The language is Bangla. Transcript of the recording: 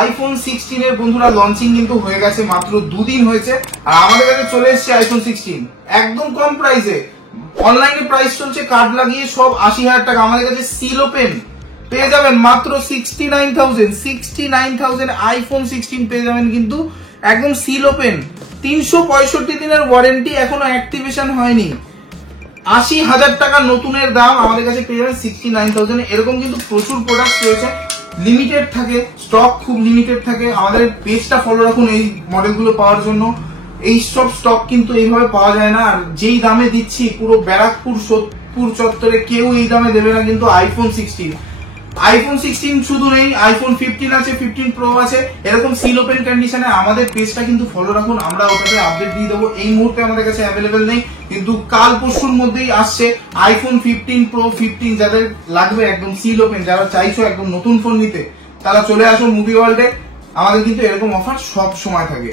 আইফোন 16 এর বন্ধুরা লঞ্চিং কিন্তু হয়ে গেছে, মাত্র 2 দিন হয়েছে। আর আমাদের কাছে চলে এসেছে আইফোন 16 একদম কম প্রাইসে। অনলাইনে প্রাইস চলছে কার্ড লাগিয়ে সব 80,000 টাকা। আমাদের কাছে সিল ওপেন পেয়ে যাবেন মাত্র 69,000 আইফোন 16 পেয়ে যাবেন কিন্তু একদম সিল ওপেন। 365 দিনের ওয়ারেন্টি, এখনো অ্যাক্টিভেশন হয়নি। 80,000 টাকা নতুনের দাম, আমাদের কাছে পেয়ে যাবেন 69,000। এরকম কিন্তু প্রচুর প্রোডাক্ট রয়েছে, লিমিটেড থাকে, স্টক খুব লিমিটেড থাকে। আমাদের পেজটা ফলো রাখুন এই মডেলগুলো পাওয়ার জন্য। এই সব স্টক কিন্তু এইভাবে পাওয়া যায় না। আর যেই দামে দিচ্ছি পুরো ব্যারাকপুর সোদপুর চত্বরে কেউ এই দামে দেবে না কিন্তু। আইফোন 16 শুধু নেই, আইফোন 15 আছে, 15 প্রো আছে, এরকম সিল ওপেন কন্ডিশনে। আমাদের পেজটা কিন্তু ফলো রাখুন, আমরা ওটাতে আপডেট দিয়ে দেবো। এই মুহূর্তে আমাদের কাছে অ্যাভেলেবেল নেই, কিন্তু কাল পরশুর মধ্যেই আসছে আইফোন 15 প্রো 15। যাদের লাগবে একদম সিল ওপেন, যারা চাইছো একদম নতুন ফোন নিতে, তারা চলে আসো মুভি ওয়ার্ল্ডে। আমাদের কিন্তু এরকম অফার সব সময় থাকে।